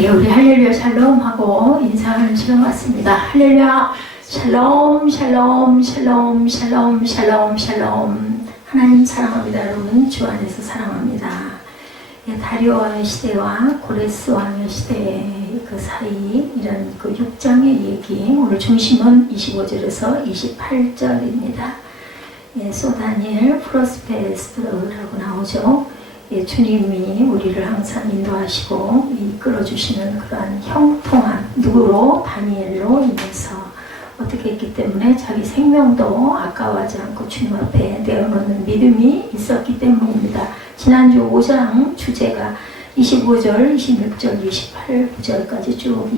예, 우리 할렐루야 샬롬 하고 인사하는 시간 같습니다. 할렐루야 샬롬 샬롬 샬롬 샬롬 샬롬 샬롬. 하나님 사랑합니다. 여러분 주 안에서 사랑합니다. 예, 다리오 왕의 시대와 고레스 왕의 시대의 그 사이 이런 그 6장의 얘기, 오늘 중심은 25절에서 28절입니다. 예, 소다니엘 프로스페스라고 나오죠. 예, 주님이 우리를 항상 인도하시고 이끌어주시는 그러한 형통한 누구로? 다니엘로 인해서 어떻게 했기 때문에 자기 생명도 아까워하지 않고 주님 앞에 내어놓는 믿음이 있었기 때문입니다. 지난주 5장 주제가 25절, 26절, 28절까지 쭉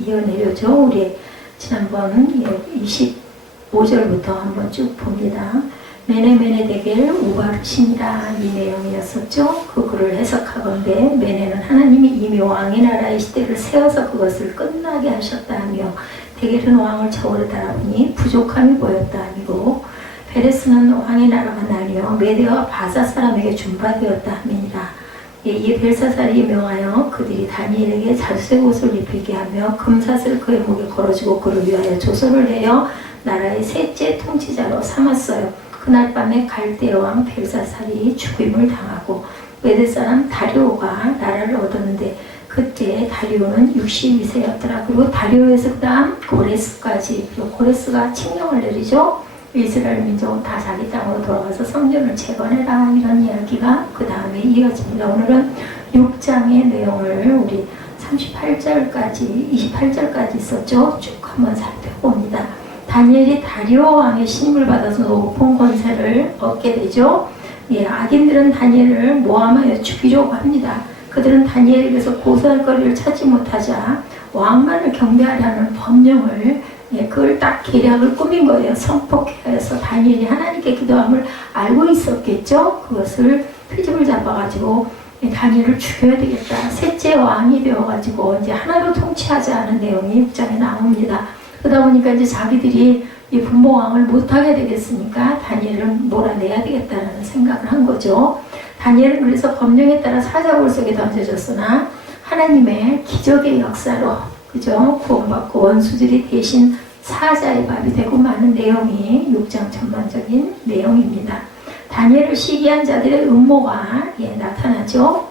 이어내려죠. 우리 지난번 25절부터 한번 쭉 봅니다. 메네메네 데겔 우바르시니라 이 내용이었었죠. 그 글을 해석하건대 메네는 하나님이 이미 왕의 나라의 시대를 세워서 그것을 끝나게 하셨다 하며, 데겔은 왕을 저으로 따라보니 부족함이 보였다 하고, 베레스는 왕의 나라가 나뉘어 메대와 바사 사람에게 준바되었다 함이니라. 이에 벨사살이 명하여 그들이 다니엘에게 자주색 옷을 입히게 하며 금사슬을 그의 목에 걸어주고 그를 위하여 조서를 내어 나라의 셋째 통치자로 삼았어요. 그날 밤에 갈대 왕 벨사살이 죽임을 당하고 메대 사람 다리오가 나라를 얻었는데, 그때 다리오는 62세였더라. 그리고 다리오에서 그 다음 고레스까지, 고레스가 칙령을 내리죠. 이스라엘 민족은 다 자기 땅으로 돌아가서 성전을 재건해라, 이런 이야기가 그 다음에 이어집니다. 오늘은 6장의 내용을 우리 38절까지 28절까지 있었죠. 쭉 한번 살펴봅니다. 다니엘이 다리오 왕의 신임을 받아서 높은 권세를 얻게 되죠. 예, 악인들은 다니엘을 모함하여 죽이려고 합니다. 그들은 다니엘에게서 고소할 거리를 찾지 못하자 왕만을 경배하라는 법령을, 그걸 딱 계략을 꾸민 거예요. 선포해서 다니엘이 하나님께 기도함을 알고 있었겠죠. 그것을 트집을 잡아가지고 다니엘을 죽여야 되겠다. 셋째 왕이 되어가지고 이제 하나로 통치하자 하는 내용이 6장에 나옵니다. 그러다 보니까 이제 자기들이 이 분봉왕을 못하게 되겠으니까 다니엘을 몰아내야 되겠다는 생각을 한 거죠. 다니엘은 그래서 법령에 따라 사자굴 속에 던져졌으나 하나님의 기적의 역사로, 그죠? 구원받고 원수들이 대신 사자의 밥이 되고 많은 내용이 6장 전반적인 내용입니다. 다니엘을 시기한 자들의 음모가 나타나죠.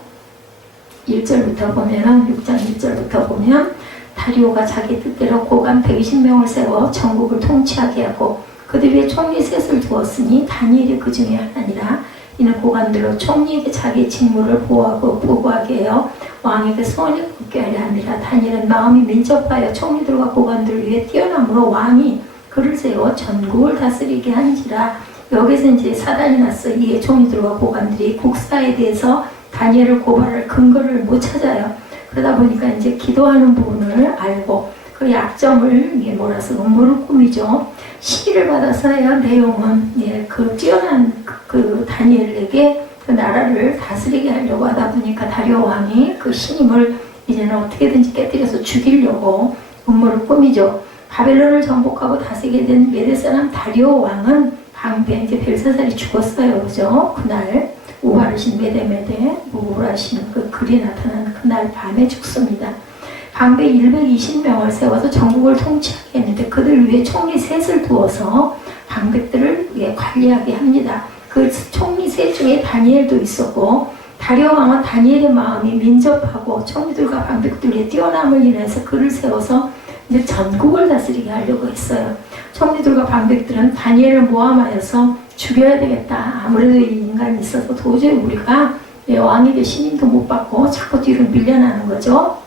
1절부터 보면은, 6장 1절부터 보면 다리오가 자기 뜻대로 고관 120명을 세워 전국을 통치하게 하고 그들 위에 총리 셋을 두었으니 다니엘이 그 중에 하나니라. 이는 고관들로 총리에게 자기 직무를 보고하게 하여 왕에게 소원을 굽게 하려 함이라. 다니엘은 마음이 민첩하여 총리들과 고관들 위에 뛰어남으로 왕이 그를 세워 전국을 다스리게 한지라. 여기서 이제 사단이 났어. 이에 총리들과 고관들이 국사에 대해서 다니엘을 고발할 근거를 못 찾아요. 그러다 보니까 이제 기도하는 부분을 알고 그 약점을 몰아서 음모를 꾸미죠. 시기를 받아서야 내용은 그 뛰어난 그 다니엘에게 그 나라를 다스리게 하려고 하다 보니까 다리오 왕이 그 신임을 이제는 어떻게든지 깨뜨려서 죽이려고 음모를 꾸미죠. 바벨론을 정복하고 다스리게 된 메대 사람 다리오 왕은 방배, 이제 벨사살이 죽었어요. 그죠? 그날 우바르신 메데메데 우라시는 그 글이 나타난 그날 밤에 죽습니다. 방배 120명을 세워서 전국을 통치하게 했는데 그들 위에 총리 셋을 두어서 방백들을 관리하게 합니다. 그 총리 셋 중에 다니엘도 있었고, 다리오 왕은 다니엘의 마음이 민첩하고 총리들과 방백들의 뛰어남을 인해서 그를 세워서 이제 전국을 다스리게 하려고 했어요. 총리들과 방백들은 다니엘을 모함하여서 죽여야 되겠다. 아무래도 이 인간이 있어서 도저히 우리가 왕에게 신임도 못 받고 자꾸 뒤로 밀려나는 거죠.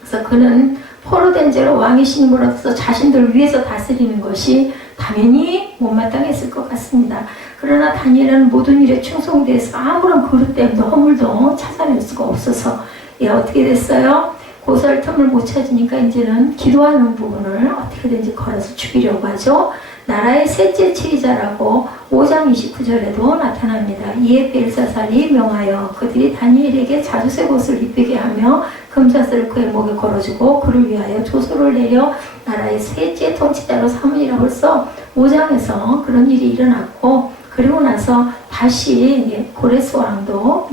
그래서 그는 포로된 죄로 왕의 신임을 얻어서 자신들을 위해서 다스리는 것이 당연히 못마땅했을 것 같습니다. 그러나 다니엘은 모든 일에 충성돼서 아무런 그릇됨도 허물도 찾아낼 수가 없어서 어떻게 됐어요? 고소할 틈을 못 찾으니까 이제는 기도하는 부분을 어떻게든지 걸어서 죽이려고 하죠. 나라의 셋째 치리자라고 5장 29절에도 나타납니다. 이에 벨사살이 명하여 그들이 다니엘에게 자주색 옷을 입히게 하며 금사슬을 그의 목에 걸어주고 그를 위하여 조서를 내려 나라의 셋째 통치자로 삼으니라. 벌써 5장에서 그런 일이 일어났고, 그리고 나서 다시 고레스 왕도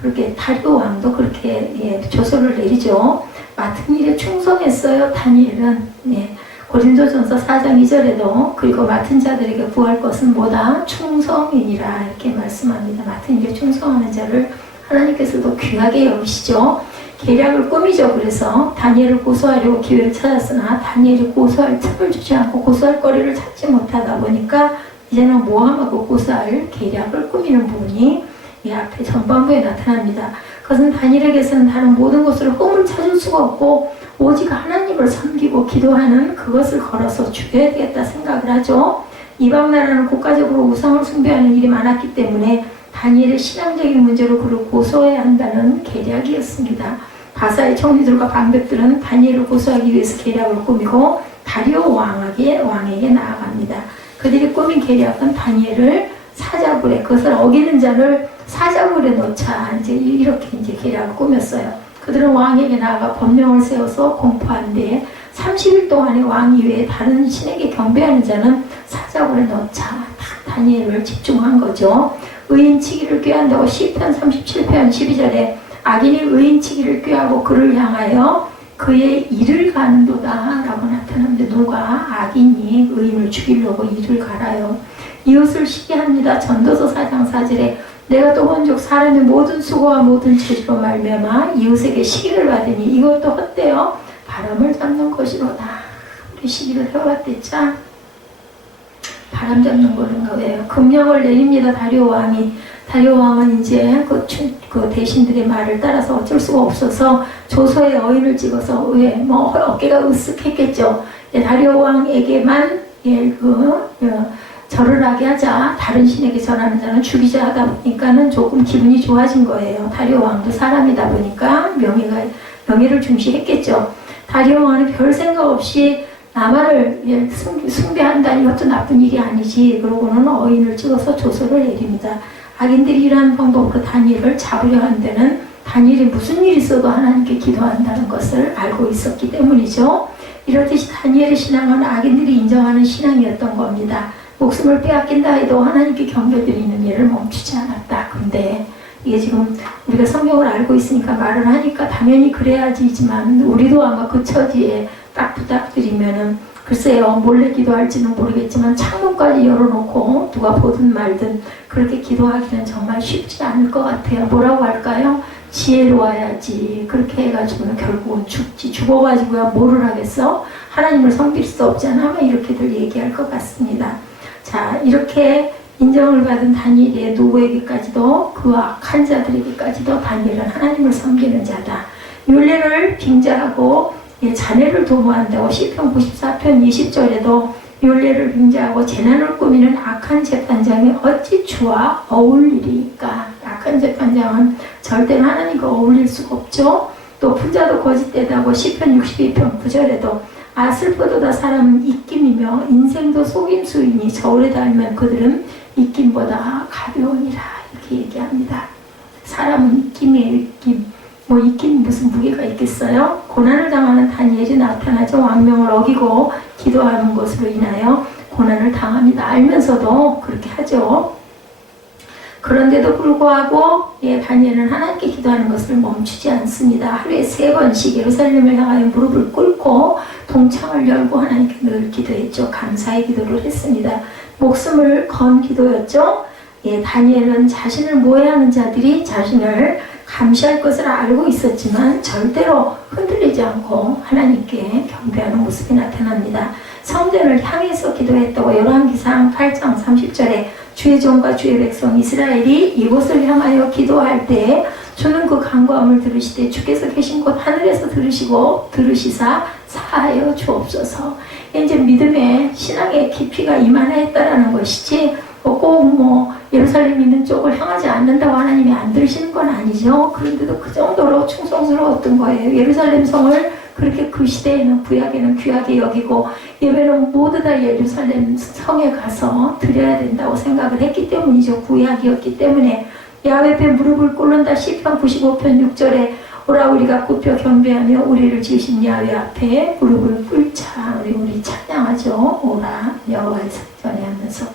그렇게 다리오 왕도 그렇게 예, 조서를 내리죠. 맡은 일에 충성했어요. 다니엘은. 예. 고린도전서 4장 2절에도 그리고 맡은 자들에게 구할 것은 뭐다? 충성이니라 이렇게 말씀합니다. 맡은 일에 충성하는 자를 하나님께서도 귀하게 여기시죠. 계략을 꾸미죠. 그래서 다니엘을 고소하려고 기회를 찾았으나 다니엘이 고소할 틈을 주지 않고 고소할 거리를 찾지 못하다 보니까 이제는 모함하고 고소할 계략을 꾸미는 부분이 이 앞에 전반부에 나타납니다. 그것은 다니엘에게서는 다른 모든 것으로 흠을 찾을 수가 없고 오직 하나님을 섬기고 기도하는 그것을 걸어서 죽여야 되겠다 생각을 하죠. 이방 나라는 국가적으로 우상을 숭배하는 일이 많았기 때문에 다니엘의 신앙적인 문제로 그를 고소해야 한다는 계략이었습니다. 바사의 총리들과 방백들은 다니엘을 고소하기 위해서 계략을 꾸미고 다리오 왕에게 나아갑니다. 그들이 꾸민 계략은 다니엘을 사자굴에, 그것을 어기는 자를 사자굴에 넣자, 이렇게 계략을 꾸몄어요. 그들은 왕에게 나아가 법령을 세워서 공포한 뒤에 30일 동안의 왕 이외에 다른 신에게 경배하는 자는 사자굴에 넣자. 다니엘을 집중한 거죠. 의인치기를 꾀한다고 시편 37편 12절에 악인이 의인치기를 꾀하고 그를 향하여 그의 일을 가는도다 라고 나타납니다. 누가 악인이 의인을 죽이려고 일을 갈아요. 이웃을 시기합니다. 전도서 4장 4절에 내가 또 본즉 사람의 모든 수고와 모든 죄로 말미암아 이웃에게 시기를 받으니 이것도 헛되어 바람을 잡는 것이로다. 우리 시기를 해왔댔자 바람 잡는 거예요. 금령을 내립니다. 다리오 왕이. 다리오 왕은 이제 그 대신들의 말을 따라서 어쩔 수가 없어서 조서에 어인을 찍어서 어깨가 으쓱했겠죠. 다리오 왕에게만 절을 하게 하자. 다른 신에게 절하는 자는 죽이자 하다 보니까는 조금 기분이 좋아진 거예요. 다리오 왕도 사람이다 보니까 명예를 중시했겠죠. 다리오 왕은 별 생각 없이 나만을 숭배한다니 이것도 나쁜 일이 아니지. 그러고는 어인을 찍어서 조서를 내립니다. 악인들이 이러한 방법으로 다니엘을 잡으려 한 데는 다니엘이 무슨 일이 있어도 하나님께 기도한다는 것을 알고 있었기 때문이죠. 이렇듯이 다니엘의 신앙은 악인들이 인정하는 신앙이었던 겁니다. 목숨을 빼앗긴다 해도 하나님께 경배드리는 일을 멈추지 않았다. 근데 이게 지금 우리가 성경을 알고 있으니까 말을 하니까 당연히 그래야지지만 우리도 아마 그 처지에 딱 부탁드리면은 글쎄요, 몰래 기도할지는 모르겠지만 창문까지 열어놓고 누가 보든 말든 그렇게 기도하기는 정말 쉽지 않을 것 같아요. 뭐라고 할까요? 지혜로워야지. 그렇게 해가지고는 결국은 죽지. 죽어가지고야 뭐를 하겠어? 하나님을 섬길 수 없잖아. 아마 이렇게들 얘기할 것 같습니다. 자, 이렇게 인정을 받은 다니엘의 누구에게까지도 그 악한 자들에게까지도 다니엘은 하나님을 섬기는 자다. 율례를 빙자하고 자네를 도모한다고 시편 94편 20절에도 율례를 빙자하고 재난을 꾸미는 악한 재판장이 어찌 주와 어울리리까. 악한 재판장은 절대로 하나님과 어울릴 수가 없죠. 또 부자도 거짓되다고 시편 62편 9절에도 슬퍼도다 사람은 입김이며 인생도 속임수이니 저울에 달면 그들은 입김보다 가벼우니라 이렇게 얘기합니다. 사람은 입김이에요. 입김. 입김 무슨 무게가 있겠어요? 고난을 당하는 다니엘이 나타나죠. 왕명을 어기고 기도하는 것으로 인하여 고난을 당합니다. 알면서도 그렇게 하죠. 그런데도 불구하고 다니엘은 하나님께 기도하는 것을 멈추지 않습니다. 하루에 3번씩 예루살렘을 향하여 무릎을 꿇고 동창을 열고 하나님께 늘 기도했죠. 감사의 기도를 했습니다. 목숨을 건 기도였죠. 다니엘은 자신을 모해하는 자들이 자신을 감시할 것을 알고 있었지만 절대로 흔들리지 않고 하나님께 경배하는 모습이 나타납니다. 성전을 향해서 기도했다고 열왕기상 8장 30절에 주의 종과 주의 백성 이스라엘이 이곳을 향하여 기도할 때 주는 그 간구함을 들으시되 주께서 계신 곳 하늘에서 들으시사 사하여 주옵소서. 이제 믿음의 신앙의 깊이가 이만했다라는 것이지 꼭 예루살렘 있는 쪽을 향하지 않는다고 하나님이 안 들으시는 건 아니죠. 그런데도 그 정도로 충성스러웠던 거예요. 예루살렘 성을 그렇게 그 시대에는 구약에는 귀하게 여기고 예배는 모두 다 예루살렘 성에 가서 드려야 된다고 생각을 했기 때문이죠. 구약이었기 때문에 야훼 앞에 무릎을 꿇는다. 시편 95편 6절에 오라 우리가 굽혀 경배하며 우리를 지으신 야훼 앞에 무릎을 꿇자. 우리 찬양하죠. 오라 여호와의 성전에 하면서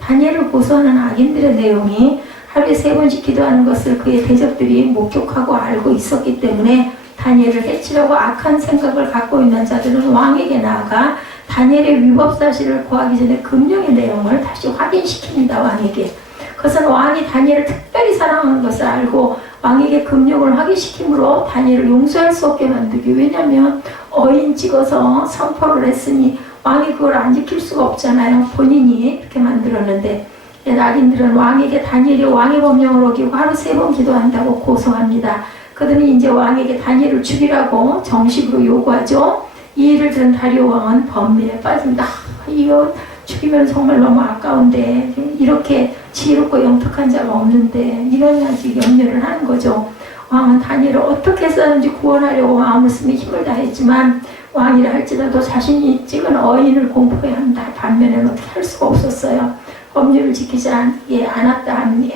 다니엘을 고소하는 악인들의 내용이 하루에 3번씩 기도하는 것을 그의 대적들이 목격하고 알고 있었기 때문에 다니엘을 해치려고 악한 생각을 갖고 있는 자들은 왕에게 나아가 다니엘의 위법 사실을 고하기 전에 금령의 내용을 다시 확인시킵니다. 왕에게. 그것은 왕이 다니엘을 특별히 사랑하는 것을 알고 왕에게 금령을 확인시킴으로 다니엘을 용서할 수 없게 만들기. 왜냐하면 어인 찍어서 선포를 했으니 왕이 그걸 안 지킬 수가 없잖아요. 본인이 그렇게 만들었는데 악인들은 왕에게 다니엘이 왕의 법령을 어기고 하루 3번 기도한다고 고소합니다. 그들은 이제 왕에게 다니엘을 죽이라고 정식으로 요구하죠. 이 일을 들은 다리오 왕은 번뇌에 빠집니다. 이거 죽이면 정말 너무 아까운데 이렇게 지혜롭고 영특한 자가 없는데 이런 아직 염려를 하는 거죠. 왕은 다니엘을 어떻게 해서든지 구원하려고 마음을 쓰며 힘을 다했지만 왕이라 할지라도 자신이 찍은 어인을 공포해야 한다. 반면에는 어떻게 할 수가 없었어요. 법률을 지키지 않았다 하는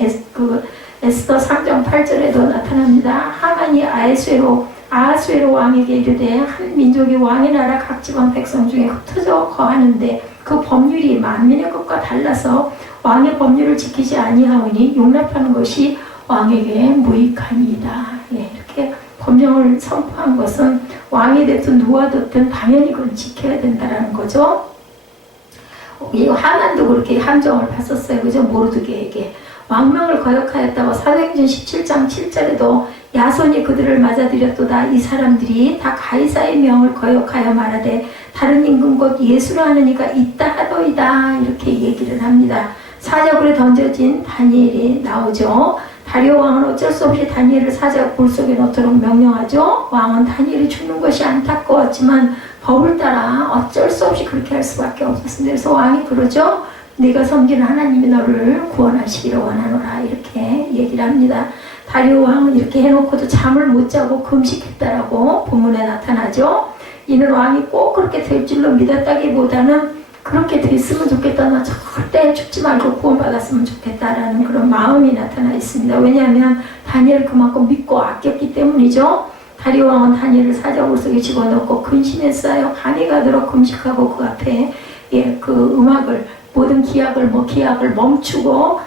에스더 3장 8절에도 나타납니다. 하만이 아하수에로 왕에게 이르되 한 민족이 왕의 나라 각 지방 백성 중에 흩어져 거하는데 그 법률이 만민의 것과 달라서 왕의 법률을 지키지 아니하오니 용납하는 것이 왕에게 무익하니이다. 이렇게 법령을 선포한 것은 왕이 됐든 누가 됐든 당연히 그걸 지켜야 된다는 거죠. 하만도 그렇게 함정을 봤었어요. 그죠? 모르드게에게. 왕명을 거역하였다고 사도행전 17장 7절에도 야손이 그들을 맞아들였도다. 이 사람들이 다 가이사의 명을 거역하여 말하되 다른 임금 곧 예수로 하는 이가 있다 하더이다. 이렇게 얘기를 합니다. 사자굴에 던져진 다니엘이 나오죠. 다리오 왕은 어쩔 수 없이 다니엘을 사자굴 속에 넣도록 명령하죠. 왕은 다니엘이 죽는 것이 안타까웠지만 법을 따라 어쩔 수 없이 그렇게 할 수밖에 없었습니다. 그래서 왕이 그러죠. 네가 섬기는 하나님이 너를 구원하시기를 원하노라. 이렇게 얘기를 합니다. 다리오 왕은 이렇게 해놓고도 잠을 못 자고 금식했다라고 본문에 나타나죠. 이는 왕이 꼭 그렇게 될 줄로 믿었다기보다는 그렇게 됐으면 좋겠다. 나 절대 죽지 말고 구원받았으면 좋겠다라는 그런 마음이 나타나 있습니다. 왜냐하면 다니엘을 그만큼 믿고 아꼈기 때문이죠. 다리오 왕은 다니엘을 사자굴 속에 집어넣고 근심했어요. 간이 가도록 금식하고 그 앞에 그 음악을 모든 기약을 멈추고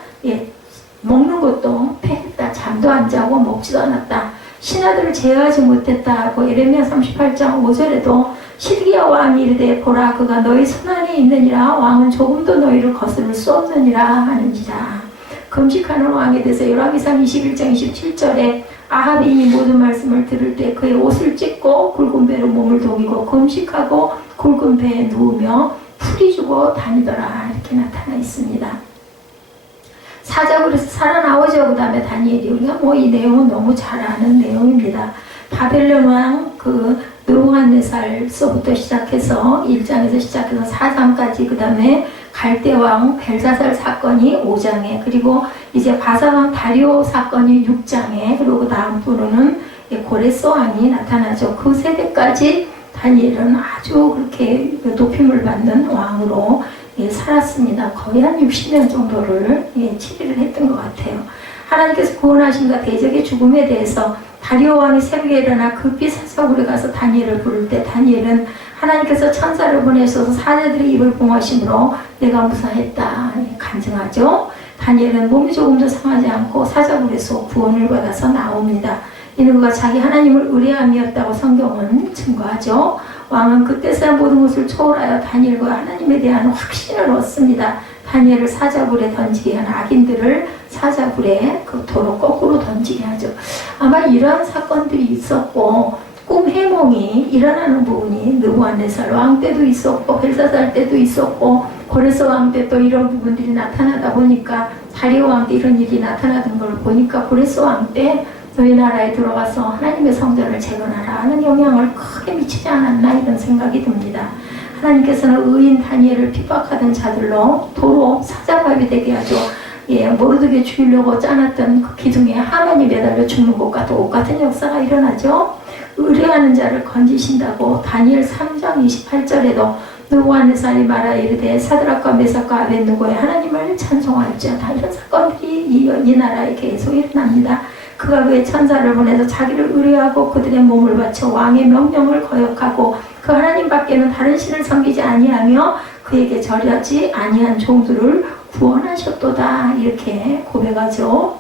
먹는 것도 패했다. 잠도 안 자고 먹지도 않았다. 신하들을 제어하지 못했다 하고 예레미야 38장 5절에도 시드기야 왕이 이르되 보라 그가 너희 손안에 있느니라 왕은 조금도 너희를 거스를 수 없느니라 하는지라. 금식하는 왕에 대해서 열왕기상 21장 27절에 아합이 이 모든 말씀을 들을 때 그의 옷을 찢고 굵은 배로 몸을 독이고 금식하고 굵은 배에 누우며 풀이 주고 다니더라. 이렇게 나타나 있습니다. 사자굴에서 살아나오죠. 그 다음에 다니엘이 우리가 이 내용은 너무 잘 아는 내용입니다. 바벨론 왕 느부갓네살서부터 시작해서 1장에서 시작해서 4장까지 그 다음에 갈대왕 벨사살 사건이 5장에 그리고 이제 바사왕 다리오 사건이 6장에 그리고 그 다음 부로는 고레스 왕이 나타나죠. 그 세대까지 다니엘은 아주 그렇게 높임을 받는 왕으로 살았습니다. 거의 한 60년 정도를 치리를 했던 것 같아요. 하나님께서 구원하신과 대적의 죽음에 대해서 다리오 왕이 새벽에 일어나 급히 사자굴에 가서 다니엘을 부를 때 다니엘은 하나님께서 천사를 보내셔서 사자들의 입을 봉하심으로 내가 무사했다 간증하죠. 다니엘은 몸이 조금도 상하지 않고 사자굴에서 구원을 받아서 나옵니다. 이는 그가 자기 하나님을 의뢰함이었다고 성경은 증거하죠. 왕은 그때서야 모든 것을 초월하여 다니엘과 하나님에 대한 확신을 얻습니다. 다니엘을 사자굴에 던지게 한 악인들을 사자굴에 그 도로 거꾸로 던지게 하죠. 아마 이러한 사건들이 있었고 꿈 해몽이 일어나는 부분이 느부갓네살 왕 때도 있었고 벨사살 때도 있었고 고레스 왕 때 또 이런 부분들이 나타나다 보니까 다리오 왕 때 이런 일이 나타나던 걸 보니까 고레스 왕 때 너희 나라에 들어가서 하나님의 성전을 재건하라 하는 영향을 크게 미치지 않았나 이런 생각이 듭니다. 하나님께서는 의인 다니엘을 핍박하던 자들로 도로 사자밥이 되게 하죠. 모르드게 죽이려고 짜놨던 그 기둥에 하만이 매달려 죽는 것과 똑같은 역사가 일어나죠. 의뢰하는 자를 건지신다고 다니엘 3장 28절에도 느부갓네살이 말하 이르되 사드락과 메삭과 아벳느고의 하나님을 찬송할지어다. 이런 사건들이 이 나라에 계속 일어납니다. 그가 그의 천사를 보내서 자기를 의뢰하고 그들의 몸을 바쳐 왕의 명령을 거역하고 그 하나님 밖에는 다른 신을 섬기지 아니하며 그에게 절하지 아니한 종들을 구원하셨도다. 이렇게 고백하죠.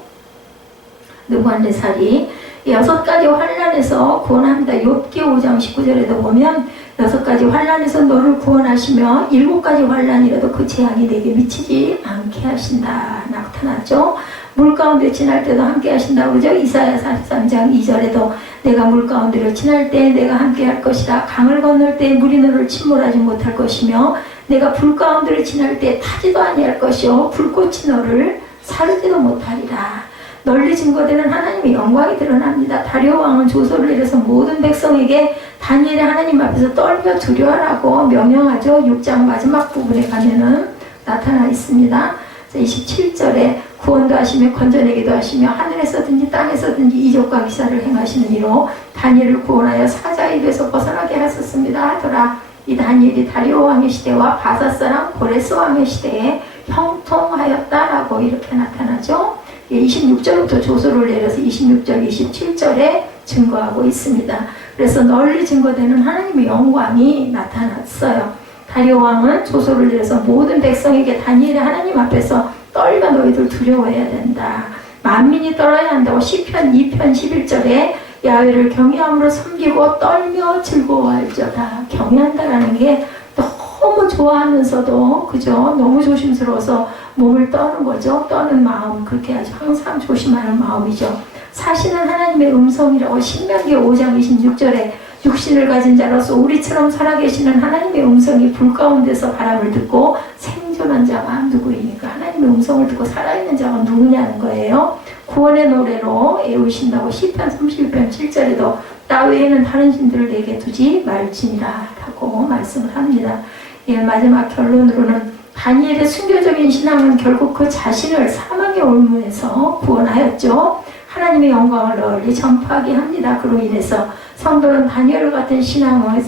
느부갓네살이 6가지 환난에서 구원합니다. 욥기 5장 19절에도 보면 6가지 환난에서 너를 구원하시며 7가지 환난이라도 그 재앙이 내게 미치지 않게 하신다 나타났죠. 물 가운데 지날 때도 함께 하신다고 그러죠. 이사야 43장 2절에도 내가 물 가운데로 지날 때 내가 함께 할 것이다. 강을 건널 때 물이 너를 침몰하지 못할 것이며 내가 불 가운데로 지날 때 타지도 아니할 것이요 불꽃이 너를 사르지도 못하리라. 널리 증거되는 하나님의 영광이 드러납니다. 다리오 왕은 조서를 내려서 모든 백성에게 다니엘의 하나님 앞에서 떨며 두려워하라고 명령하죠. 6장 마지막 부분에 가면은 나타나 있습니다. 27절에 구원도 하시며 건져내기도 하시며 하늘에서든지 땅에서든지 이적과 기사를 행하시는 이로 다니엘을 구원하여 사자의 입에서 벗어나게 하셨습니다 하더라. 이 다니엘이 다리오 왕의 시대와 바사사랑 고레스 왕의 시대에 형통하였다라고 이렇게 나타나죠. 26절부터 조서를 내려서 26절, 27절에 증거하고 있습니다. 그래서 널리 증거되는 하나님의 영광이 나타났어요. 다리오 왕은 조서를 내려서 모든 백성에게 다니엘의 하나님 앞에서 떨며 너희들 두려워해야 된다. 만민이 떨어야 한다고 시편 2편 11절에 야훼를 경외함으로 섬기고 떨며 즐거워할지어다. 경외한다라는 게 너무 좋아하면서도 그죠? 너무 조심스러워서 몸을 떠는 거죠. 떠는 마음, 그렇게 아주 항상 조심하는 마음이죠. 사시는 하나님의 음성이라고 신명기 5장 26절에 육신을 가진 자로서 우리처럼 살아계시는 하나님의 음성이 불 가운데서 바람을 듣고 생존한 자가 누구입니까? 하나님의 음성을 듣고 살아있는 자가 누구냐는 거예요. 구원의 노래로 애우신다고 시편 31편 7절에도 나 외에는 다른 신들을 내게 두지 말지니라 라고 말씀을 합니다. 예, 마지막 결론으로는 다니엘의 순교적인 신앙은 결국 그 자신을 사망의 올무에서 구원하였죠. 하나님의 영광을 널리 전파하게 합니다. 그로 인해서 성도는 다니엘 같은 신앙으로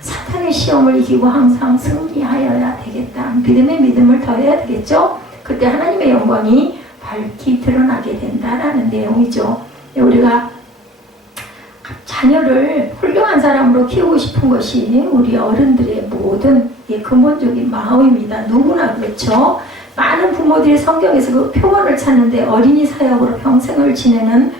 사탄의 시험을 이기고 항상 승리하여야 되겠다. 믿음에 믿음을 더해야 되겠죠. 그때 하나님의 영광이 밝히 드러나게 된다라는 내용이죠. 우리가 자녀를 훌륭한 사람으로 키우고 싶은 것이 우리 어른들의 모든 근본적인 마음입니다. 누구나 그렇죠. 많은 부모들이 성경에서 그 표본을 찾는데 어린이 사역으로 평생을 지내는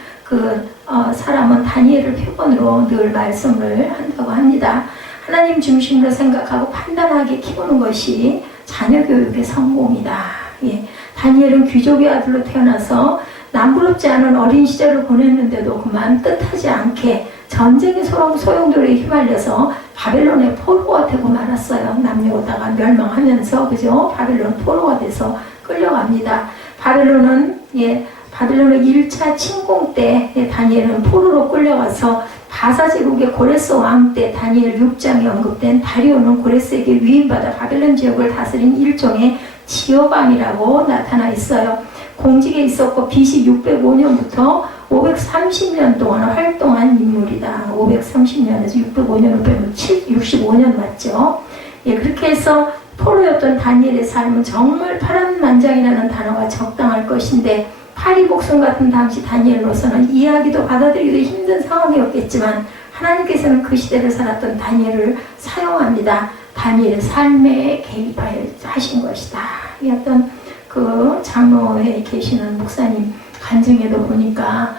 사람은 다니엘을 표본으로 늘 말씀을 한다고 합니다. 하나님 중심으로 생각하고 판단하게 키우는 것이 자녀 교육의 성공이다. 예. 다니엘은 귀족의 아들로 태어나서 남부럽지 않은 어린 시절을 보냈는데도 그만 뜻하지 않게 전쟁의 소용돌이에 휘말려서 바벨론의 포로가 되고 말았어요. 남녀오다가 멸망하면서 그죠? 바벨론 포로가 돼서 끌려갑니다. 바벨론은 1차 침공 때 다니엘은 포로로 끌려가서 바사제국의 고레스 왕 때 다니엘 6장에 언급된 다리오는 고레스에게 위임받아 바벨론 지역을 다스린 일종의 지역왕이라고 나타나 있어요. 공직에 있었고 BC 605년부터 530년 동안 활동한 인물이다. 530년에서 605년을 빼면 65년 맞죠? 예, 그렇게 해서 포로였던 다니엘의 삶은 정말 파란만장이라는 단어가 적당할 것인데 파리복숭 같은 당시 다니엘로서는 이해하기도 받아들이기도 힘든 상황이었겠지만 하나님께서는 그 시대를 살았던 다니엘을 사용합니다. 다니엘의 삶에 개입하신 것이다. 이 어떤 그 장로에 계시는 목사님 간증에도 보니까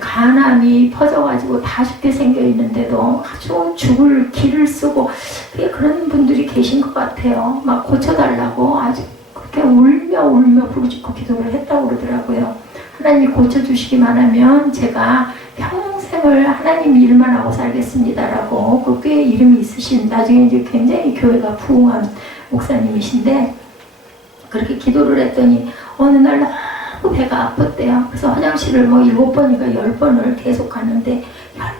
간암이 퍼져가지고 다 죽게 생겨 있는데도 아주 죽을 기를 쓰고 그런 분들이 계신 것 같아요. 막 고쳐달라고 아주 그렇게 울며 부르짖고 기도를 했다고 그러더라고요. 하나님이 고쳐주시기만 하면 제가 평생을 하나님 일만 하고 살겠습니다라고 그 꽤 이름이 있으신 나중에 이제 굉장히 교회가 부흥한 목사님이신데 그렇게 기도를 했더니 어느 날 너무 배가 아팠대요. 그래서 화장실을 7번인가 10번을 계속 갔는데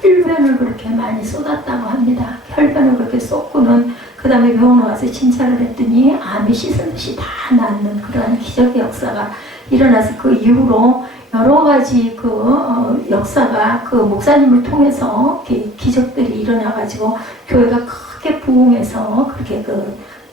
혈변을 그렇게 많이 쏟았다고 합니다. 혈변을 그렇게 쏟고는 그 다음에 병원에 와서 진찰을 했더니 암이 씻은 듯이 다 낫는 그런 기적의 역사가 일어나서 그 이후로 여러 가지 역사가 그 목사님을 통해서 기적들이 일어나가지고 교회가 크게 부흥해서 그렇게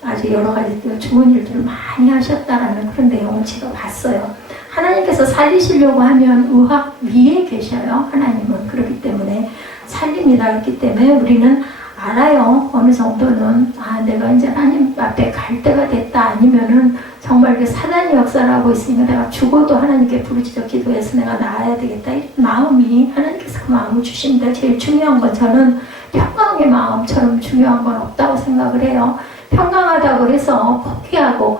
아주 여러 가지 좋은 일들을 많이 하셨다라는 그런 내용을 제가 봤어요. 하나님께서 살리시려고 하면 의학 위에 계셔요. 하나님은 그렇기 때문에 살립니다. 그렇기 때문에 우리는 알아요. 어느 정도는 내가 이제 하나님 앞에 갈 때가 됐다, 아니면은 정말 이렇게 사단이 역사를 하고 있으니까 내가 죽어도 하나님께 부르짖어 기도해서 내가 나아야 되겠다, 이 마음이 하나님께서 그 마음을 주십니다. 제일 중요한 건 저는 평강의 마음처럼 중요한 건 없다고 생각을 해요. 평강하다고 해서 포기하고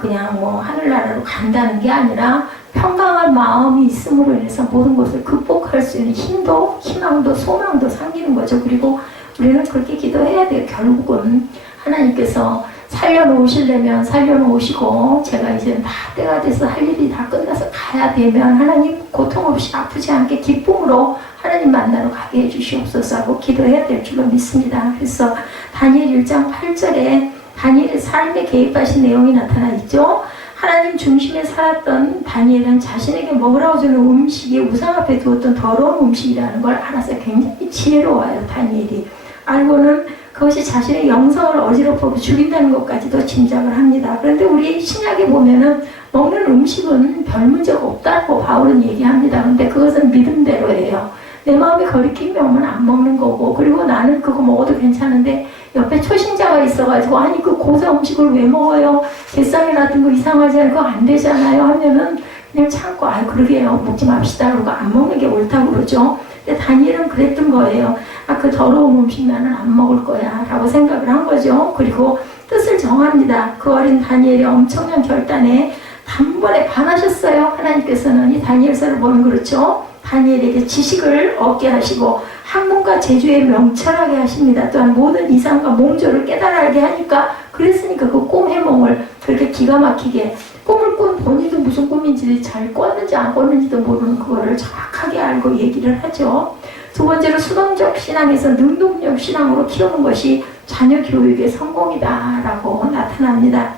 그냥 뭐 하늘나라로 간다는 게 아니라 평강한 마음이 있음으로 인해서 모든 것을 극복할 수 있는 힘도, 희망도, 소망도 생기는 거죠. 그리고 우리는 그렇게 기도해야 돼요. 결국은 하나님께서 살려놓으시려면 살려놓으시고, 제가 이제 다 때가 돼서 할 일이 다 끝나서 가야 되면 하나님 고통 없이 아프지 않게 기쁨으로 하나님 만나러 가게 해주시옵소서 하고 기도해야 될 줄로 믿습니다. 그래서 다니엘 1장 8절에 다니엘의 삶에 개입하신 내용이 나타나 있죠. 하나님 중심에 살았던 다니엘은 자신에게 먹으라고 주는 음식이 우상 앞에 두었던 더러운 음식이라는 걸 알아서 굉장히 지혜로워요. 다니엘이 알고는 그것이 자신의 영성을 어지럽고 죽인다는 것까지도 짐작을 합니다. 그런데 우리 신약에 보면은 먹는 음식은 별 문제가 없다고 바울은 얘기합니다. 그런데 그것은 믿음대로예요. 내 마음에 거리낌이 오면 안 먹는 거고, 그리고 나는 그거 먹어도 괜찮은데 옆에 초신자가 있어가지고 아니 그 고사 음식을 왜 먹어요? 뱃살이 같은 거 이상하지 않고 안 되잖아요 하면은 그냥 참고 그러게요, 먹지 맙시다 그러고 안 먹는 게 옳다고 그러죠. 근데 다니엘은 그랬던 거예요. 그 더러운 음식 나는 안 먹을 거야 라고 생각을 한 거죠. 그리고 뜻을 정합니다. 그 어린 다니엘의 엄청난 결단에 단번에 반하셨어요. 하나님께서는 이 다니엘서를 보면 그렇죠. 다니엘에게 지식을 얻게 하시고 학문과 재주에 명철하게 하십니다. 또한 모든 이상과 몽조를 깨달아 알게 하니까, 그랬으니까 그 꿈 해몽을 그렇게 기가 막히게, 꿈을 꾼 본인도 무슨 꿈인지 잘 꿨는지 안 꿨는지도 모르는 그거를 정확하게 알고 얘기를 하죠. 두 번째로 수동적 신앙에서 능동적 신앙으로 키우는 것이 자녀 교육의 성공이다라고 나타납니다.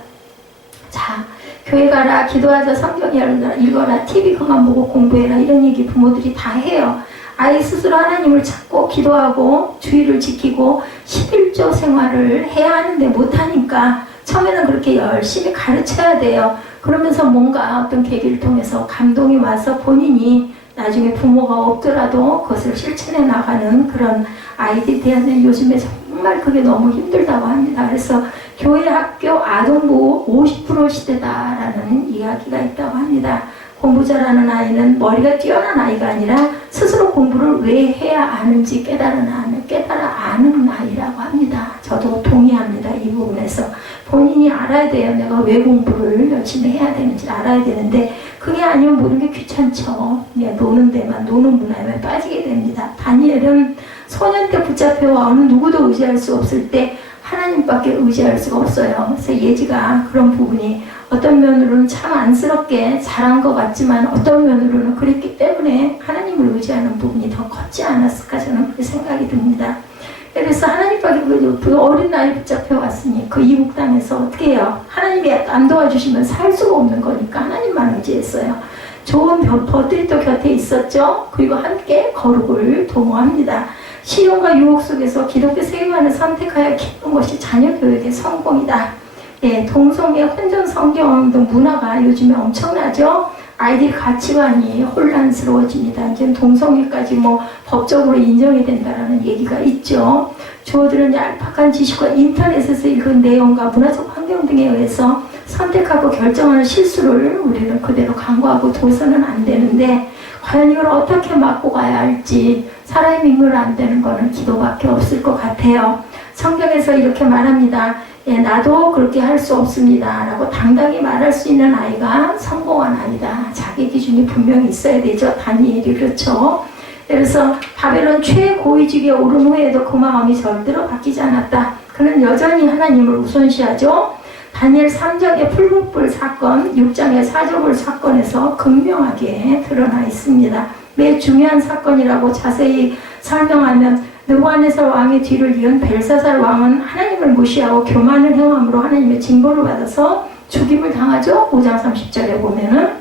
자, 교회 가라, 기도하자, 성경 읽어라, TV 그만 보고 공부해라, 이런 얘기 부모들이 다 해요. 아이 스스로 하나님을 찾고 기도하고 주의를 지키고 11조 생활을 해야 하는데 못하니까 처음에는 그렇게 열심히 가르쳐야 돼요. 그러면서 뭔가 어떤 계기를 통해서 감동이 와서 본인이 나중에 부모가 없더라도 그것을 실천해 나가는 그런 아이들이 되었는데, 요즘에 정말 그게 너무 힘들다고 합니다. 그래서 교회, 학교, 아동부 50% 시대다라는 이야기가 있다고 합니다. 공부 잘하는 아이는 머리가 뛰어난 아이가 아니라 스스로 공부를 왜 해야 하는지 깨달아 아는 아이라고 합니다. 저도 동의합니다. 이 부분에서 본인이 알아야 돼요. 내가 왜 공부를 열심히 해야 되는지 알아야 되는데, 그게 아니면 모든 게 귀찮죠. 노는 데만, 노는 문화에만 빠지게 됩니다. 다니엘은 소년 때 붙잡혀와 어느 누구도 의지할 수 없을 때 하나님밖에 의지할 수가 없어요. 그래서 예지가 그런 부분이 어떤 면으로는 참 안쓰럽게 잘한 것 같지만 어떤 면으로는 그랬기 때문에 하나님을 의지하는 부분이 더 컸지 않았을까, 저는 그렇게 생각이 듭니다. 그래서 하나님밖에 그 어린 나이 붙잡혀 왔으니 그 이국 땅에서 어떻게 해요? 하나님이 안 도와주시면 살 수가 없는 거니까 하나님만 의지했어요. 좋은 벗들이 또 곁에 있었죠. 그리고 함께 거룩을 도모합니다. 시련과 유혹 속에서 기독교 세계관을 선택하여 키우는 것이 자녀 교육의 성공이다. 동성애, 혼전 성경 등 문화가 요즘에 엄청나죠. 아이들 가치관이 혼란스러워집니다. 이제 동성애까지 법적으로 인정이 된다라는 얘기가 있죠. 주어들은 얄팍한 지식과 인터넷에서 읽은 내용과 문화적 환경 등에 의해서 선택하고 결정하는 실수를 우리는 그대로 간과하고 둬서는 안 되는데, 과연 이걸 어떻게 막고 가야 할지 사람의 민물 안 되는 거는 기도밖에 없을 것 같아요. 성경에서 이렇게 말합니다. 나도 그렇게 할 수 없습니다 라고 당당히 말할 수 있는 아이가 성공한 아이다. 자기 기준이 분명히 있어야 되죠. 다니엘이 그렇죠. 그래서 바벨론 최고위직에 오른 후에도 그 마음이 절대로 바뀌지 않았다. 그는 여전히 하나님을 우선시하죠. 다니엘 3장의 풀무불 사건, 6장의 사저불 사건에서 극명하게 드러나 있습니다. 매 중요한 사건이라고 자세히 설명하면 느부갓네살 왕의 뒤를 이은 벨사살 왕은 하나님을 무시하고 교만을 행함으로 하나님의 징벌을 받아서 죽임을 당하죠. 5장 30절에 보면은.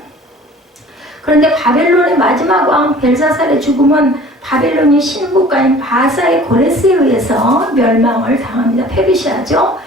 그런데 바벨론의 마지막 왕 벨사살의 죽음은 바벨론이 신국가인 바사의 고레스에 의해서 멸망을 당합니다. 페르시아죠.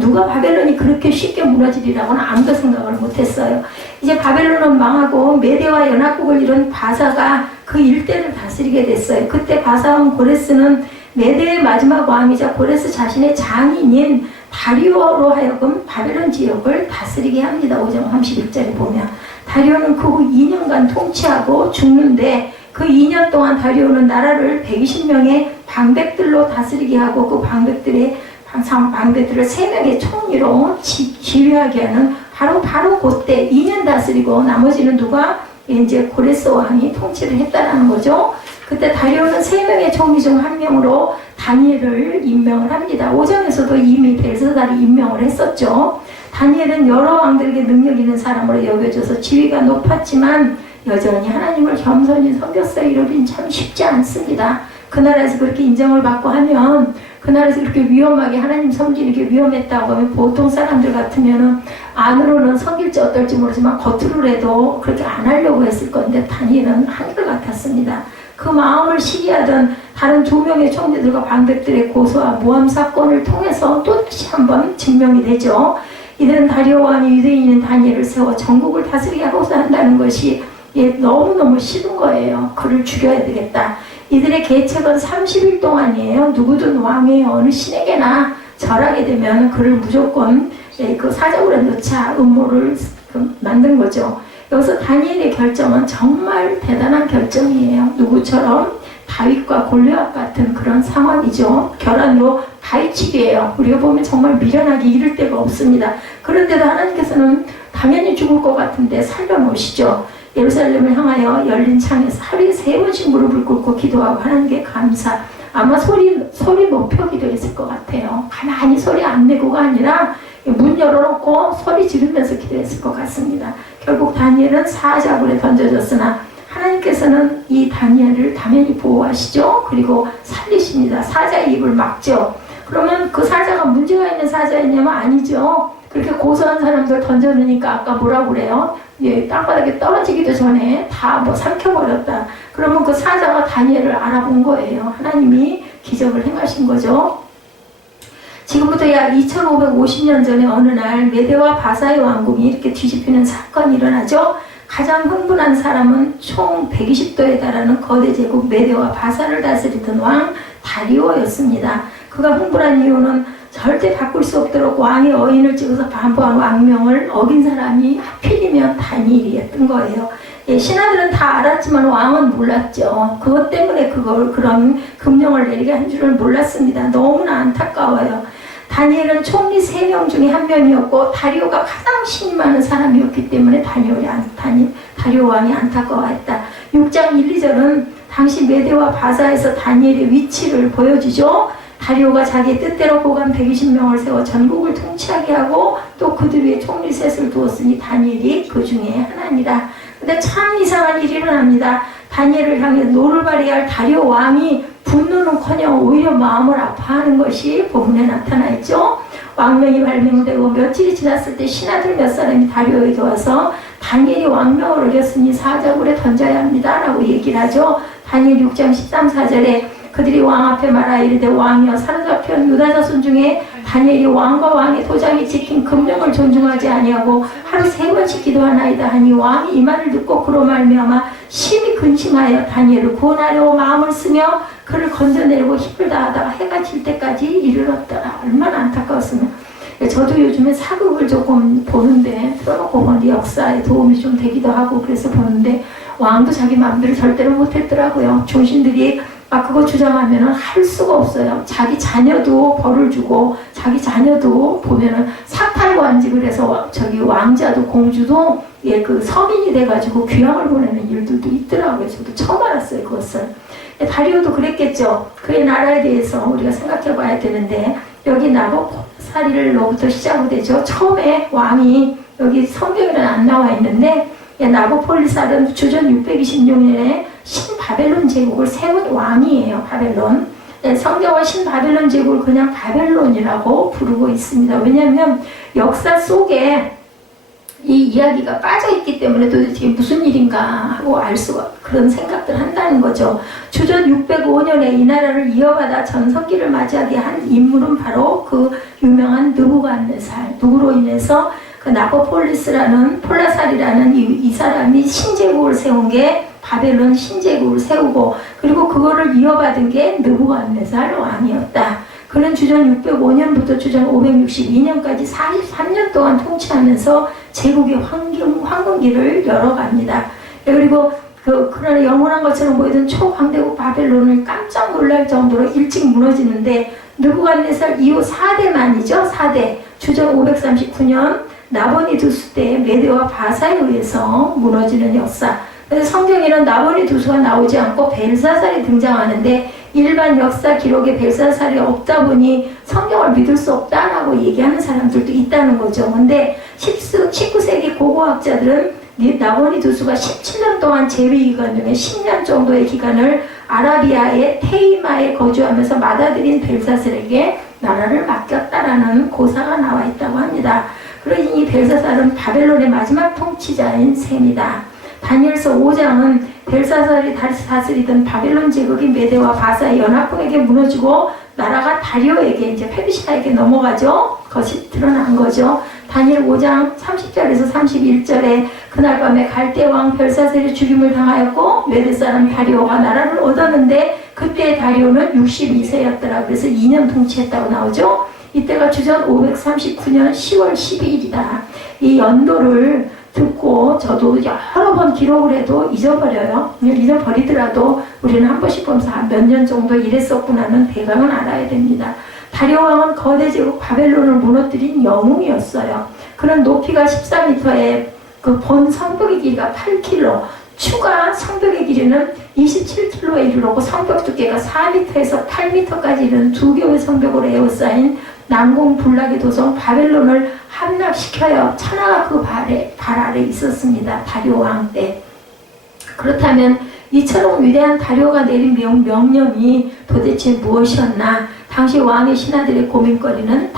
누가 바벨론이 그렇게 쉽게 무너지리라고는 아무도 생각을 못했어요. 이제 바벨론은 망하고 메대와 연합국을 이룬 바사가 그 일대를 다스리게 됐어요. 그때 바사왕 고레스는 메대의 마지막 왕이자 고레스 자신의 장인인 다리오로 하여금 바벨론 지역을 다스리게 합니다. 5장 31절에 보면 다리오는 그 후 2년간 통치하고 죽는데 그 2년 동안 다리오는 나라를 120명의 방백들로 다스리게 하고 그 방백들을 3명의 총리로 지휘하게 하는 바로 그때 2년 다스리고 나머지는 누가 이제 고레스 왕이 통치를 했다라는 거죠. 그때 다리오는 3명의 총리 중 1명으로 다니엘을 임명을 합니다. 5장에서도 이미 벨사살이 임명을 했었죠. 다니엘은 여러 왕들에게 능력 있는 사람으로 여겨져서 지위가 높았지만 여전히 하나님을 겸손히 섬겼어요. 이러긴 참 쉽지 않습니다. 그 나라에서 그렇게 인정을 받고 하면 그 나라에서 그렇게 위험하게 하나님 섬기는 게 위험했다고 하면 보통 사람들 같으면은 안으로는 섬길지 어떨지 모르지만 겉으로라도 그렇게 안 하려고 했을 건데 다니엘은 한결같았습니다. 그 마음을 시기하던 다른 2명의 총리들과 방백들의 고소와 모함 사건을 통해서 또 다시 한번 증명이 되죠. 이들은 다리오 왕이 유대인인 다니엘을 세워 전국을 다스리게 하고자 한다는 것이 너무너무 싫은 거예요. 그를 죽여야 되겠다. 이들의 계책은 30일 동안이에요. 누구든 왕의 어느 신에게나 절하게 되면 그를 무조건 그 사적으로 넣자 음모를 만든 거죠. 여기서 다니엘의 결정은 정말 대단한 결정이에요. 누구처럼 다윗과 골리앗 같은 그런 상황이죠. 결혼으로 다윗집이에요. 우리가 보면 정말 미련하기 이를 데가 없습니다. 그런데도 하나님께서는 당연히 죽을 것 같은데 살려놓으시죠. 예루살렘을 향하여 열린 창에서 하루에 3번씩 무릎을 꿇고 기도하고 하나님께 감사. 아마 소리 높여 기도했을 것 같아요. 가만히 소리 안 내고가 아니라 문 열어놓고 소리 지르면서 기도했을 것 같습니다. 결국 다니엘은 사자굴에 던져졌으나 하나님께서는 이 다니엘을 당연히 보호하시죠. 그리고 살리십니다. 사자의 입을 막죠. 그러면 그 사자가 문제가 있는 사자였냐면 아니죠. 그렇게 고소한 사람들 던져놓으니까 아까 뭐라고 그래요? 땅바닥에 떨어지기도 전에 다 삼켜버렸다. 그러면 그 사자가 다니엘을 알아본 거예요. 하나님이 기적을 행하신 거죠. 지금부터 약 2550년 전에 어느 날 메대와 바사의 왕국이 이렇게 뒤집히는 사건이 일어나죠. 가장 흥분한 사람은 총 120도에 달하는 거대 제국 메대와 바사를 다스리던 왕 다리오였습니다. 그가 흥분한 이유는 절대 바꿀 수 없도록 왕의 어인을 찍어서 반포한 왕명을 어긴 사람이 하필이면 다니엘이었던 거예요. 신하들은 다 알았지만 왕은 몰랐죠. 그것 때문에 그런 금령을 내리게 한 줄은 몰랐습니다. 너무나 안타까워요. 다니엘은 총리 3명 중에 1명이었고 다리오가 가장 신이 많은 사람이었기 때문에 다리오 왕이 안타까워했다. 6장 1, 2절은 당시 메대와 바사에서 다니엘의 위치를 보여주죠. 다리오가 자기의 뜻대로 고관 120명을 세워 전국을 통치하게 하고 또 그들 위에 총리 셋을 두었으니 다니엘이 그 중에 하나니라. 근데 참 이상한 일이 일어납니다. 다니엘을 향해 노를 발휘할 다리오 왕이 분노는커녕 오히려 마음을 아파하는 것이 본문에 나타나 있죠. 왕명이 발명되고 며칠이 지났을 때 신하들 몇 사람이 다리오에게 와서 다니엘이 왕명을 어겼으니 사자굴에 던져야 합니다 라고 얘기를 하죠. 다니엘 6장 13, 14절에 그들이 왕 앞에 말하 이르되 왕이여 사로잡힌 유다 자손 중에 다니엘이 왕과 왕의 도장이 찍힌 금령을 존중하지 아니하고 하루 3번씩 기도하나이다 하니 왕이 이 말을 듣고 그로 말미암아 심히 근심하여 다니엘을 구원하려고 마음을 쓰며 그를 건져내려고 힘을 다하다가 해가 질 때까지 이르렀더라. 얼마나 안타까웠으면. 저도 요즘에 사극을 조금 보는데 틀어놓고 보니 역사에 도움이 좀 되기도 하고 그래서 보는데 왕도 자기 마음대로 절대로 못했더라고요. 종신들이 막 그거 주장하면은 할 수가 없어요. 자기 자녀도 벌을 주고 자기 자녀도 보면은 사탈관직을 해서 저기 왕자도 공주도 그 서민이 돼가지고 귀향을 보내는 일들도 있더라고요. 저도 처음 알았어요. 그것을. 다리오도 그랬겠죠. 그의 나라에 대해서 우리가 생각해 봐야 되는데 여기 나보살이로부터 시작이 되죠. 처음에 왕이 여기 성경에는 안 나와 있는데 나보폴리살은 주전 626년에 신바벨론 제국을 세운 왕이에요. 바벨론. 성경은 신바벨론 제국을 그냥 바벨론이라고 부르고 있습니다. 왜냐하면 역사 속에 이 이야기가 빠져있기 때문에 도대체 무슨 일인가 하고 알 수가 그런 생각들 한다는 거죠. 주전 605년에 이 나라를 이어받아 전성기를 맞이하게 한 인물은 바로 그 유명한 느부갓네살. 누구로 인해서 그 나보폴리스라는 폴라살이라는 이 사람이 신제국을 세운 게 바벨론 신제국을 세우고 그리고 그거를 이어받은 게 느부갓네살 왕이었다. 그는 주전 605년부터 주전 562년까지 43년 동안 통치하면서 제국의 황금기를 열어갑니다. 그리고 그러나 영원한 것처럼 보이던 초강대국 바벨론을 깜짝 놀랄 정도로 일찍 무너지는데 느부갓네살 이후 4대만이죠. 4대. 주전 539년 나보니두스 때 메대와 바사에 의해서 무너지는 역사. 그래서 성경에는 나보니두스가 나오지 않고 벨사살이 등장하는데 일반 역사 기록에 벨사살이 없다 보니 성경을 믿을 수 없다라고 얘기하는 사람들도 있다는 거죠. 근데 19세기 고고학자들은 나보니두스가 17년 동안 재위 기간 중에 10년 정도의 기간을 아라비아의 테이마에 거주하면서 맏아들인 벨사살에게 나라를 맡겼다라는 고사가 나와 있다고 합니다. 그러니 이 벨사살은 바벨론의 마지막 통치자인 셈이다. 다니엘서 5장은 벨사살이 다스리던 바벨론 제국이 메대와 바사의 연합국에게 무너지고 나라가 다리오에게 이제 페르시아에게 넘어가죠. 그것이 드러난 거죠. 다니엘 5장 30절에서 31절에 그날 밤에 갈대 왕 벨사살이 죽임을 당하였고 메대 사람 다리오가 나라를 얻었는데 그때 다리오는 62세였더라. 그래서 2년 통치했다고 나오죠. 이때가 주전 539년 10월 12일이다. 이 연도를 듣고 저도 여러 번 기록을 해도 잊어버려요. 잊어버리더라도 우리는 한 번씩 보면서 몇 년 정도 일했었구나는 대강은 알아야 됩니다. 다리오 왕은 거대 제국 바벨론을 무너뜨린 영웅이었어요. 그는 높이가 14m에 그 본 성벽의 길이가 8km, 추가 성벽의 길이는 27km에 이르렀고 성벽 두께가 4m에서 8m까지 이르는 두 개의 성벽으로 에워싸인 난공불락의 도성 바벨론을 함락시켜요. 천하가 그 발 아래 있었습니다. 다리오 왕 때. 그렇다면 이처럼 위대한 다리오가 내린 명령이 도대체 무엇이었나? 당시 왕의 신하들의 고민거리는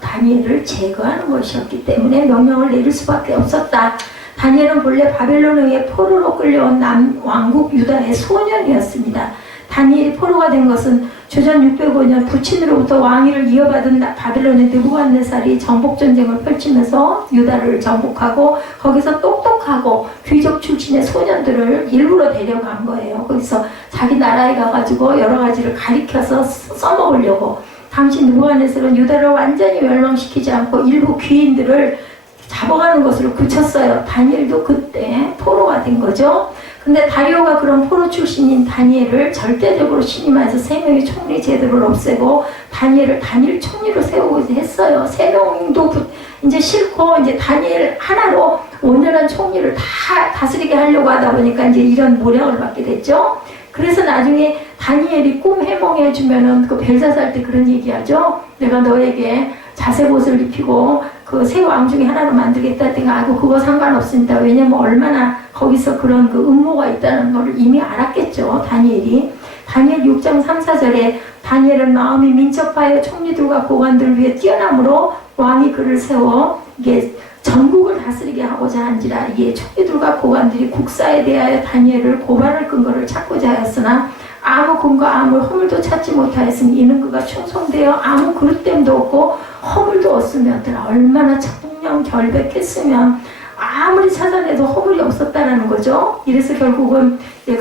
다니엘을 제거하는 것이었기 때문에 명령을 내릴 수밖에 없었다. 다니엘은 본래 바벨론에 의해 포로로 끌려온 남왕국 유다의 소년이었습니다. 다니엘이 포로가 된 것은 주전 605년 부친으로부터 왕위를 이어받은 바벨론의 느부갓네살이 정복전쟁을 펼치면서 유다를 정복하고 거기서 똑똑하고 귀족 출신의 소년들을 일부러 데려간 거예요. 거기서 자기 나라에 가가지고 여러 가지를 가리켜서 써먹으려고. 당시 느부갓네살은 유다를 완전히 멸망시키지 않고 일부 귀인들을 잡아가는 것으로 그쳤어요. 다니엘도 그때 포로가 된 거죠. 근데 다리오가 그런 포로 출신인 다니엘을 절대적으로 신임하여서 3명의 총리 제도를 없애고 다니엘을 단일 총리로 세우고 했어요. 3명도 이제 싫고 이제 다니엘 하나로 온전한 총리를 다 다스리게 하려고 하다 보니까 이제 이런 모략을 받게 됐죠. 그래서 나중에 다니엘이 꿈 해몽해 주면은 그 벨사살 때 그런 얘기하죠. 내가 너에게 자색 옷을 입히고 그 새 왕 중에 하나로 만들겠다 했더니 아이고 그거 상관없습니다. 왜냐면 얼마나 거기서 그런 그 음모가 있다는 걸 이미 알았겠죠. 다니엘이. 다니엘 6장 3, 4절에 다니엘은 마음이 민첩하여 총리들과 고관들을 위해 뛰어남으로 왕이 그를 세워 이게 전국을 다스리게 하고자 한지라. 이게 총리들과 고관들이 국사에 대하여 다니엘을 고발할 근거를 찾고자 하였으나 아무 근거 아무 허물도 찾지 못하였으니 이는 그가 충성되어 아무 그릇됨도 없고 허물도 없으면 얼마나 청명결백했으면 아무리 찾아내도 허물이 없었다라는 거죠. 이래서 결국은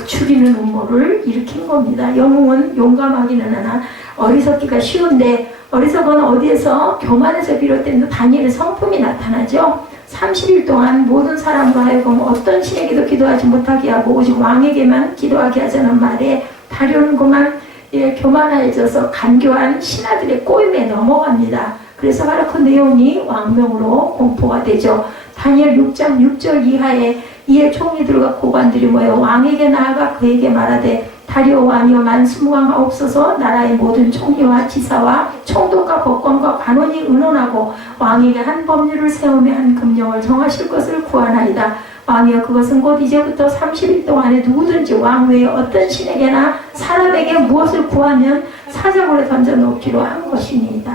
죽이는 음모를 일으킨 겁니다. 영웅은 용감하기는 하나 어리석기가 쉬운데 어리석은 어디에서 교만에서 비롯된 다니엘의 성품이 나타나죠. 30일 동안 모든 사람으로 하여금 어떤 신에게도 기도하지 못하게 하고 오직 왕에게만 기도하게 하자는 말에 다리오는 그만 교만해져서 간교한 신하들의 꼬임에 넘어갑니다. 그래서 바로 그 내용이 왕명으로 공포가 되죠. 다니엘 6장 6절 이하에 이에 총리들과 고관들이 모여 왕에게 나아가 그에게 말하되 다리오 왕이여 만수무강하옵소서. 나라의 모든 총리와 지사와 총독과 법관과 관원이 의논하고 왕에게 한 법률을 세우며 한 금령을 정하실 것을 구하나이다. 왕이여 그것은 곧 이제부터 30일 동안에 누구든지 왕 외에 어떤 신에게나 사람에게 무엇을 구하면 사자굴에 던져놓기로 한 것이니이다.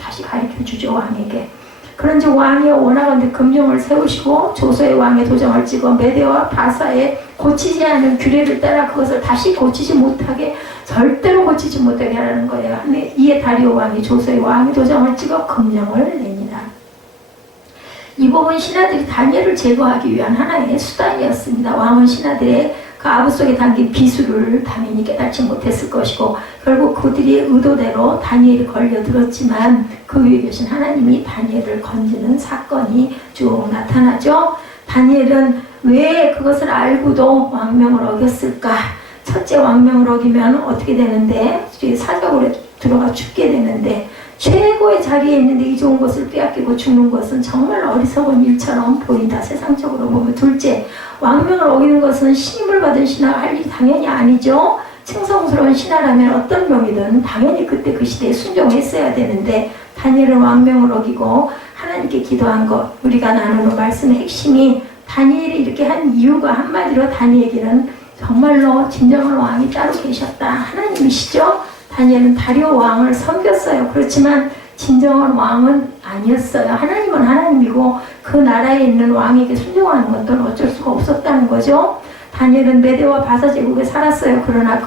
다시 가르쳐주죠. 왕에게. 그런즉 왕이 원하건대 금령을 세우시고 조서의 왕의 도장을 찍어 메대와 바사에 고치지 않은 규례를 따라 그것을 다시 고치지 못하게 절대로 고치지 못하게 하라는 거예요. 이에 다리오 왕이 조서의 왕의 도장을 찍어 금령을 냅니다. 이 부분 신하들이 다니엘을 제거하기 위한 하나의 수단이었습니다. 왕은 신하들의 그 아부 속에 담긴 비수를 당연히 깨닫지 못했을 것이고 결국 그들의 의도대로 다니엘이 걸려들었지만 그 위에 계신 하나님이 다니엘을 건지는 사건이 쭉 나타나죠. 다니엘은 왜 그것을 알고도 왕명을 어겼을까? 첫째 왕명을 어기면 어떻게 되는데 사적으로 들어가 죽게 되는데 최고의 자리에 있는데 이 좋은 것을 빼앗기고 죽는 것은 정말 어리석은 일처럼 보인다. 세상적으로 보면. 둘째, 왕명을 어기는 것은 신임을 받은 신하가 할 일이 당연히 아니죠. 칭송스러운 신하라면 어떤 명이든 당연히 그때 그 시대에 순종했어야 되는데 다니엘은 왕명을 어기고 하나님께 기도한 것. 우리가 나누는 말씀의 핵심이 다니엘이 이렇게 한 이유가 한마디로 다니엘에게는 정말로 진정한 왕이 따로 계셨다. 하나님이시죠. 다니엘은 다리오 왕을 섬겼어요. 그렇지만 진정한 왕은 아니었어요. 하나님은 하나님이고 그 나라에 있는 왕에게 순종하는 건 또 어쩔 수가 없었다는 거죠. 다니엘은 메대와 바사 제국에 살았어요. 그러나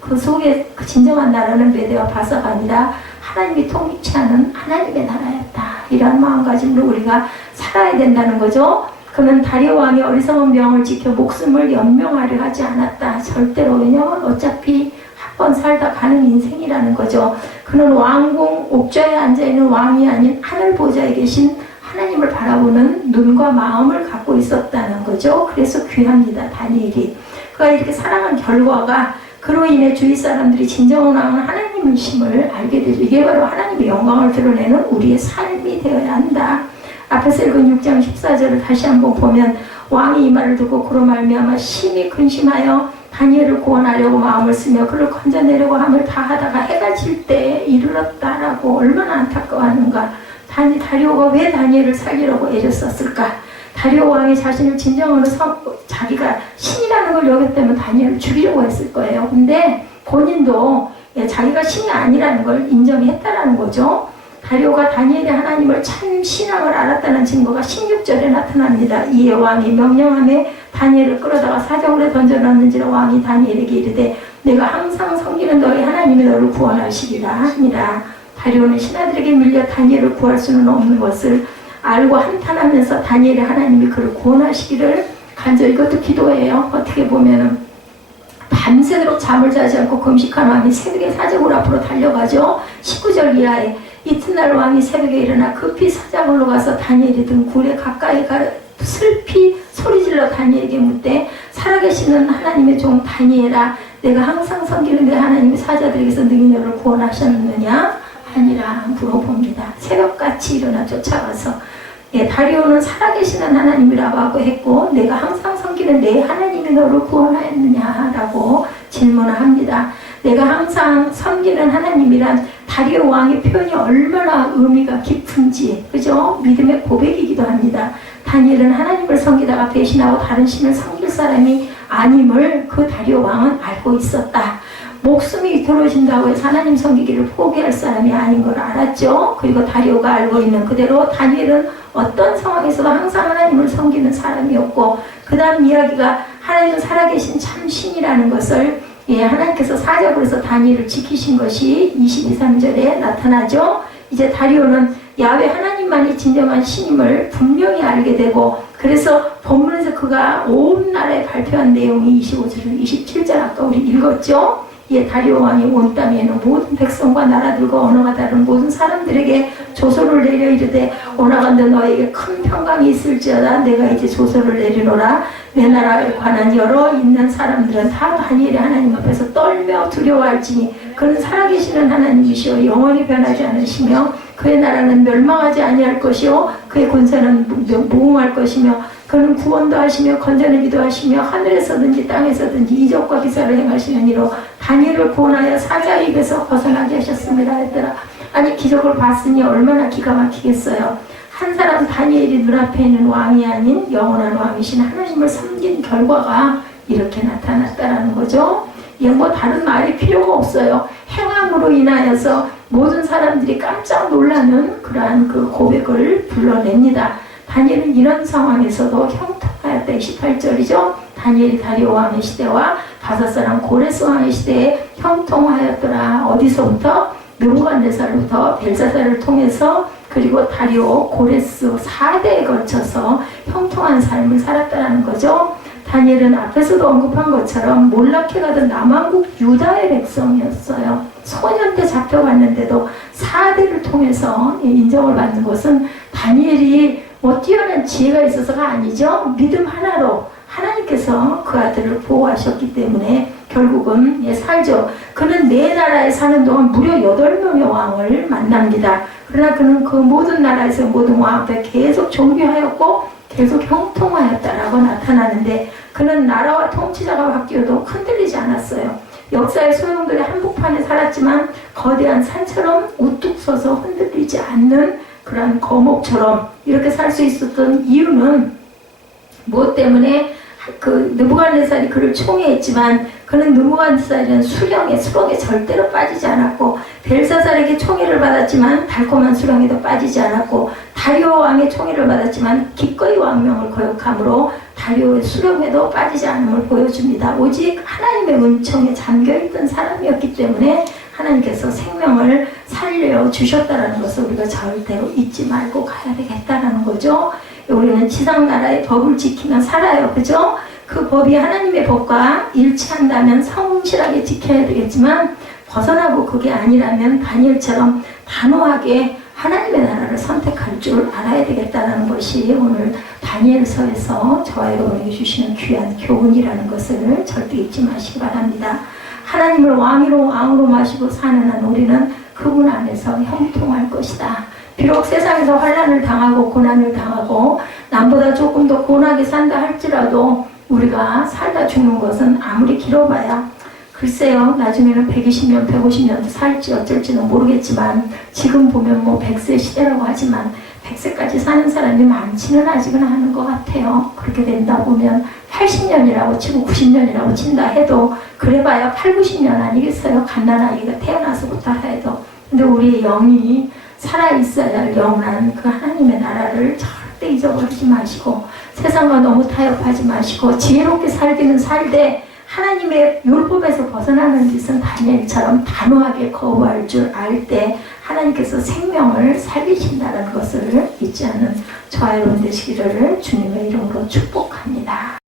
그 속에 그 진정한 나라는 메대와 바사가 아니라 하나님이 통치치 않은 하나님의 나라였다. 이런 마음가짐으로 우리가 살아야 된다는 거죠. 그는 다리오 왕의 어리석은 명을 지켜 목숨을 연명하려 하지 않았다. 절대로. 왜냐하면 어차피 한 번 살다 가는 인생이라는 거죠. 그는 왕궁 옥좌에 앉아있는 왕이 아닌 하늘 보좌에 계신 하나님을 바라보는 눈과 마음을 갖고 있었다는 거죠. 그래서 귀합니다. 다니엘이. 그가 이렇게 살아간 결과가 그로 인해 주위 사람들이 진정한 왕은 하나님이심을 알게 되죠. 이게 바로 하나님의 영광을 드러내는 우리의 삶이 되어야 한다. 앞에서 읽은 6장 14절을 다시 한번 보면 왕이 이 말을 듣고 그로 말미암아 심히 근심하여 다니엘을 구원하려고 마음을 쓰며 그를 건져내려고 함을 다하다가 해가 질 때에 이르렀다라고. 얼마나 안타까워하는가. 다리오가 왜 다니엘을 살리려고 애렸었을까. 다리오 왕이 자신을 진정으로 자기가 신이라는 걸 여겼다면 다니엘을 죽이려고 했을 거예요. 근데 본인도 자기가 신이 아니라는 걸 인정했다라는 거죠. 다리오가 다니엘의 하나님을 참 신앙을 알았다는 증거가 16절에 나타납니다. 이에 왕이 명령함에 다니엘을 끌어다가 사정으로 던져넣는지라. 왕이 다니엘에게 이르되 내가 항상 섬기는 너희 하나님이 너를 구원하시리라 하니라. 다리오는 신하들에게 밀려 다니엘을 구할 수는 없는 것을 알고 한탄하면서 다니엘의 하나님이 그를 구원하시기를 간절히, 이것도 기도해요. 어떻게 보면은 밤새도록 잠을 자지 않고 금식한 왕이 새벽에 사적으로 앞으로 달려가죠. 19절 이하에 이튿날 왕이 새벽에 일어나 급히 사자굴로 가서 다니엘이 든 굴에 가까이 슬피 소리질러 다니엘에게 묻되 살아계시는 하나님의 종 다니엘아, 내가 항상 섬기는 내 하나님의 사자들에게서 능히 너를 구원하셨느냐 아니라 물어봅니다. 새벽같이 일어나 쫓아가서 다리오는 살아계시는 하나님이라고 하고 했고 내가 항상 섬기는 내 하나님이 너를 구원하였느냐라고 질문을 합니다. 내가 항상 섬기는 하나님이란 다리오 왕의 표현이 얼마나 의미가 깊은지, 그죠? 믿음의 고백이기도 합니다. 다니엘은 하나님을 섬기다가 배신하고 다른 신을 섬길 사람이 아님을 그 다리오 왕은 알고 있었다. 목숨이 위태로워진다고 해서 하나님 섬기기를 포기할 사람이 아닌 걸 알았죠. 그리고 다리오가 알고 있는 그대로 다니엘은 어떤 상황에서도 항상 하나님을 섬기는 사람이었고, 그 다음 이야기가 하나님은 살아계신 참 신이라는 것을 하나님께서 사적으로 해서 다니엘을 지키신 것이 22, 3절에 나타나죠. 이제 다리오는 야훼 하나님만이 진정한 신임을 분명히 알게 되고, 그래서 본문에서 그가 온 나라에 발표한 내용이 25절, 27절 아까 우리 읽었죠. 다리오 왕이 온 땅에 있는 모든 백성과 나라들과 언어가 다른 모든 사람들에게 조서를 내려 이르되 오나간데 너에게 큰 평강이 있을지어다. 내가 이제 조서를 내리노라. 내 나라에 관한 여러 있는 사람들은 다 다니엘의 하나님 앞에서 떨며 두려워할지니 그는 살아계시는 하나님이시오 영원히 변하지 않으시며 그의 나라는 멸망하지 아니할 것이요 그의 권세는 무궁할 것이며 그는 구원도 하시며 건져내기도 하시며 하늘에서든지 땅에서든지 이적과 기사를 행하시는 이로 다니엘을 구원하여 사자의 입에서 벗어나게 하셨습니다 했더라. 아니, 기적을 봤으니 얼마나 기가 막히겠어요. 한 사람 다니엘이 눈앞에 있는 왕이 아닌 영원한 왕이신 하나님을 섬긴 결과가 이렇게 나타났다라는 거죠. 뭐 다른 말이 필요가 없어요. 행함으로 인하여서 모든 사람들이 깜짝 놀라는 그러한 그 고백을 불러냅니다. 다니엘은 이런 상황에서도 형통하였다. 28절이죠. 다니엘이 다리오 왕의 시대와 바사 사람 고레스 왕의 시대에 형통하였더라. 어디서부터? 느부갓네살부터 벨사살을 통해서 그리고 다리오 고레스 4대에 걸쳐서 형통한 삶을 살았다는 거죠. 다니엘은 앞에서도 언급한 것처럼 몰락해 가던 남왕국 유다의 백성이었어요. 소년 때 잡혀갔는데도 4대를 통해서 인정을 받는 것은 다니엘이 뭐 뛰어난 지혜가 있어서가 아니죠. 믿음 하나로 하나님께서 그 아들을 보호하셨기 때문에 결국은 살죠. 그는 내 나라에 사는 동안 무려 8명의 왕을 만납니다. 그러나 그는 그 모든 나라에서 모든 왕 앞에 계속 존귀하였고 계속 형통하였다라고 나타나는데 그는 나라와 통치자가 바뀌어도 흔들리지 않았어요. 역사의 소용돌이 한복판에 살았지만 거대한 산처럼 우뚝 서서 흔들리지 않는 그런 거목처럼 이렇게 살 수 있었던 이유는 무엇 때문에 그 느부갓네살이 그를 총애했지만 그는 느부갓네살은 수렁에 절대로 빠지지 않았고 벨사살에게 총애를 받았지만 달콤한 수렁에도 빠지지 않았고 다리오 왕의 총애를 받았지만 기꺼이 왕명을 거역함으로 다리오의 수렁에도 빠지지 않음을 보여줍니다. 오직 하나님의 은총에 잠겨있던 사람이었기 때문에 하나님께서 생명을 살려주셨다는 것을 우리가 절대로 잊지 말고 가야 되겠다는 거죠. 우리는 지상나라의 법을 지키며 살아요. 그죠? 그 법이 하나님의 법과 일치한다면 성실하게 지켜야 되겠지만 벗어나고 그게 아니라면 다니엘처럼 단호하게 하나님의 나라를 선택할 줄 알아야 되겠다는 것이 오늘 다니엘서에서 저와 여러분에게 주시는 귀한 교훈이라는 것을 절대 잊지 마시기 바랍니다. 하나님을 왕으로 마시고 사는 한 우리는 그분 안에서 형통할 것이다. 비록 세상에서 환난을 당하고 고난을 당하고 남보다 조금 더 고나게 산다 할지라도 우리가 살다 죽는 것은 아무리 길어봐야 글쎄요 나중에는 120년 150년도 살지 어쩔지는 모르겠지만 지금 보면 뭐 100세 시대라고 하지만 100세까지 사는 사람이 많지는 아직은 않은 것 같아요. 그렇게 된다 보면 80년이라고 치고 90년이라고 친다 해도 그래봐야 8, 90년 아니겠어요? 갓난아기가 태어나서부터 해도. 근데 우리의 영이 살아있어야 할 영원한 그 하나님의 나라를 절대 잊어버리지 마시고 세상과 너무 타협하지 마시고 지혜롭게 살기는 살되 하나님의 율법에서 벗어나는 짓은 다니엘처럼 단호하게 거부할 줄 알 때 하나님께서 생명을 살리신다는 것을 잊지 않는 저와 여러분 되시기를 주님의 이름으로 축복합니다.